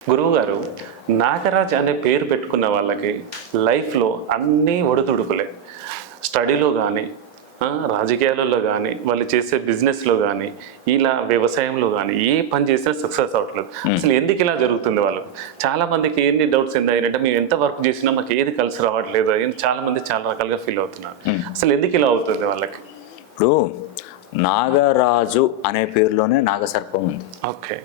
గురువుగారు, నాగరాజ్ అనే పేరు పెట్టుకున్న వాళ్ళకి లైఫ్‌లో అన్నీ ఒడిదుడుకులే. స్టడీలో గానీ, రాజకీయాలలో గానీ, వాళ్ళు చేసే బిజినెస్‌లో గానీ, ఇలా వ్యవసాయంలో గానీ, ఏ పని చేసినా సక్సెస్ అవ్వట్లేదు. అసలు ఎందుకు ఇలా జరుగుతుంది వాళ్ళకు? చాలామందికి ఎన్ని డౌట్స్ ఏంటంటే మేము ఎంత వర్క్ చేసినా మాకు ఏది కలిసి రావట్లేదు అని చాలామంది చాలా రకాలుగా ఫీల్ అవుతున్నారు. అసలు ఎందుకు ఇలా అవుతుంది వాళ్ళకి? ఇప్పుడు నాగరాజు అనే పేరులోనే నాగసర్పం ఉంది. ఓకే.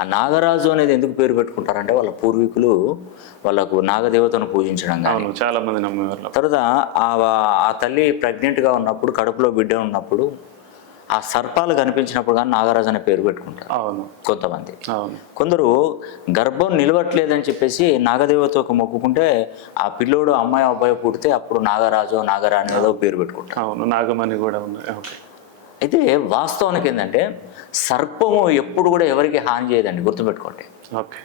ఆ నాగరాజు అనేది ఎందుకు పేరు పెట్టుకుంటారంటే వాళ్ళ పూర్వీకులు వాళ్ళకు నాగదేవతను పూజించడం కానీ, అవును, చాలామంది నమ్మేవాళ్ళు. తర్వాత ఆ తల్లి ప్రెగ్నెంట్గా ఉన్నప్పుడు, కడుపులో బిడ్డ ఉన్నప్పుడు ఆ సర్పాలు కనిపించినప్పుడు కానీ నాగరాజు అనే పేరు పెట్టుకుంటారు. అవును, కొంతమంది. అవును, కొందరు గర్భం నిలవట్లేదని చెప్పేసి నాగదేవతకు మొక్కుకుంటే ఆ పిల్లోడు అమ్మాయి అబ్బాయి పుడితే అప్పుడు నాగరాజు నాగరాణి ఏదో పేరు పెట్టుకుంటారు. అవును, నాగమణి కూడా ఉన్నాయి. ఓకే. అయితే వాస్తవానికి ఏంటంటే సర్పము ఎప్పుడు కూడా ఎవరికి హాని చేయదండి, గుర్తుపెట్టుకోండి. ఓకే.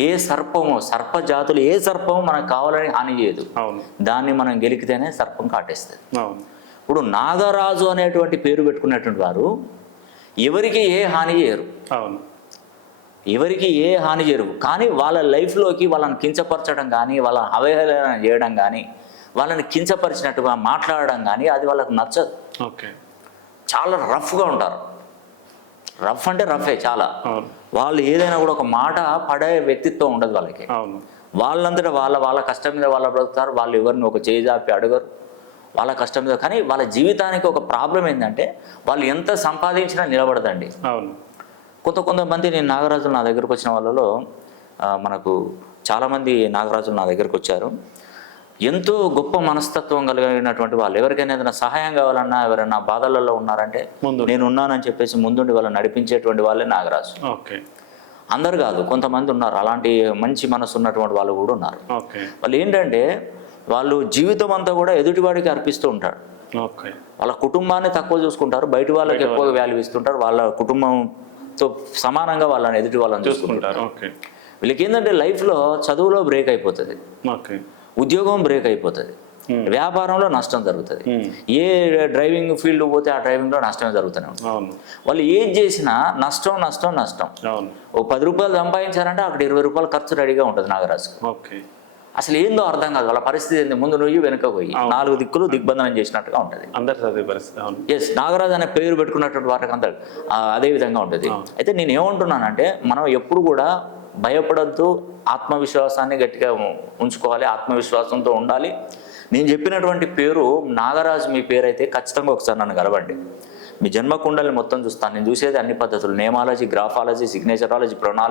ఏ సర్పము, సర్ప జాతులు ఏ సర్పము మనకు కావాలని హాని చేయదు. అవును, దాన్ని మనం గెలికితేనే సర్పం కాటేస్తుంది. అవును, ఇప్పుడు నాగరాజు అనేటువంటి పేరు పెట్టుకున్నటువంటి వారు ఎవరికి ఏ హాని చేయరు, అవును, ఎవరికి ఏ హాని చేయరు. కానీ వాళ్ళ లైఫ్లోకి వాళ్ళని కించపరచడం కానీ, వాళ్ళని అవహేళన చేయడం కానీ, వాళ్ళని కించపరిచినట్టుగా మాట్లాడడం కానీ అది వాళ్ళకు నచ్చదు. ఓకే. చాలా రఫ్గా ఉంటారు. రఫ్ అంటే రఫే చాలా. అవును, వాళ్ళు ఏదైనా కూడా ఒక మాట పడే వ్యక్తిత్వం ఉండదు వాళ్ళకి. అవును, వాళ్ళంతటా వాళ్ళ కష్టం మీద వాళ్ళు బ్రతుకుతారు. వాళ్ళు ఎవరిని ఒక చేయి జాపి అడగరు, వాళ్ళ కష్టం మీద. కానీ వాళ్ళ జీవితానికి ఒక ప్రాబ్లం ఏంటంటే వాళ్ళు ఎంత సంపాదించినా నిలబడదండి. అవును, కొంతమంది నేను నాగరాజులు నా దగ్గరకు వచ్చిన వాళ్ళలో మనకు చాలామంది నాగరాజులు నా దగ్గరకు వచ్చారు. ఎంతో గొప్ప మనస్తత్వం కలిగినటువంటి వాళ్ళు. ఎవరికైనా ఏదైనా సహాయం కావాలన్నా, ఎవరైనా బాధలలో ఉన్నారంటే నేను ఉన్నానని చెప్పేసి ముందుండి వాళ్ళని నడిపించేటువంటి వాళ్ళే నాగరాజు. ఓకే. అందరు కాదు, కొంతమంది ఉన్నారు అలాంటి మంచి మనసు ఉన్నటువంటి వాళ్ళు కూడా ఉన్నారు. ఓకే. వాళ్ళు ఏంటంటే వాళ్ళు జీవితం అంతా కూడా ఎదుటివాడికి అర్పిస్తూ ఉంటారు. ఓకే. వాళ్ళ కుటుంబాన్ని తక్కువ చూసుకుంటారు, బయట వాళ్ళకి ఎక్కువగా వాల్యూ ఇస్తుంటారు. వాళ్ళ కుటుంబంతో సమానంగా వాళ్ళని ఎదుటి వాళ్ళని చూసుకుంటారు. ఓకే. వీళ్ళకి ఏంటంటే లైఫ్లో చదువులో బ్రేక్ అయిపోతుంది, ఓకే, ఉద్యోగం బ్రేక్ అయిపోతుంది, వ్యాపారంలో నష్టం జరుగుతుంది. ఏ డ్రైవింగ్ ఫీల్డ్ పోతే ఆ డ్రైవింగ్లో నష్టమే జరుగుతూనే ఉంటుంది. అవును, వాళ్ళు ఏం చేసినా నష్టం నష్టం నష్టం. అవును, ఓ 10 రూపాయలు సంపాదించారంటే అక్కడ 20 రూపాయలు ఖర్చు రెడీగా ఉంటుంది నాగరాజు. ఓకే. అసలు ఏందో అర్థం కాదు వాళ్ళ పరిస్థితి ఏంది, ముందు నువ్వు వెనుక పోయి 4 దిక్కులు దిగ్బంధనం చేసినట్టుగా ఉంటుంది. అందరు చదివే పరిస్థితి. అవును, ఎస్, నాగరాజు అనే పేరు పెట్టుకున్నటువంటి వారికి అంతా అదే విధంగా ఉంటుంది. అయితే నేను ఏమంటున్నానంటే మనం ఎప్పుడు కూడా భయపడద్దు, ఆత్మవిశ్వాసాన్ని గట్టిగా ఉంచుకోవాలి, ఆత్మవిశ్వాసంతో ఉండాలి. నేను చెప్పినటువంటి పేరు నాగరాజు మీ పేరు అయితే ఖచ్చితంగా ఒకసారి నన్ను కలవండి. మీ జన్మకుండల్ని మొత్తం చూస్తాను. నేను చూసేది అన్ని పద్ధతులు: నేమాలజీ, గ్రాఫాలజీ, సిగ్నేచరాలజీ, ప్రొనాలజీ,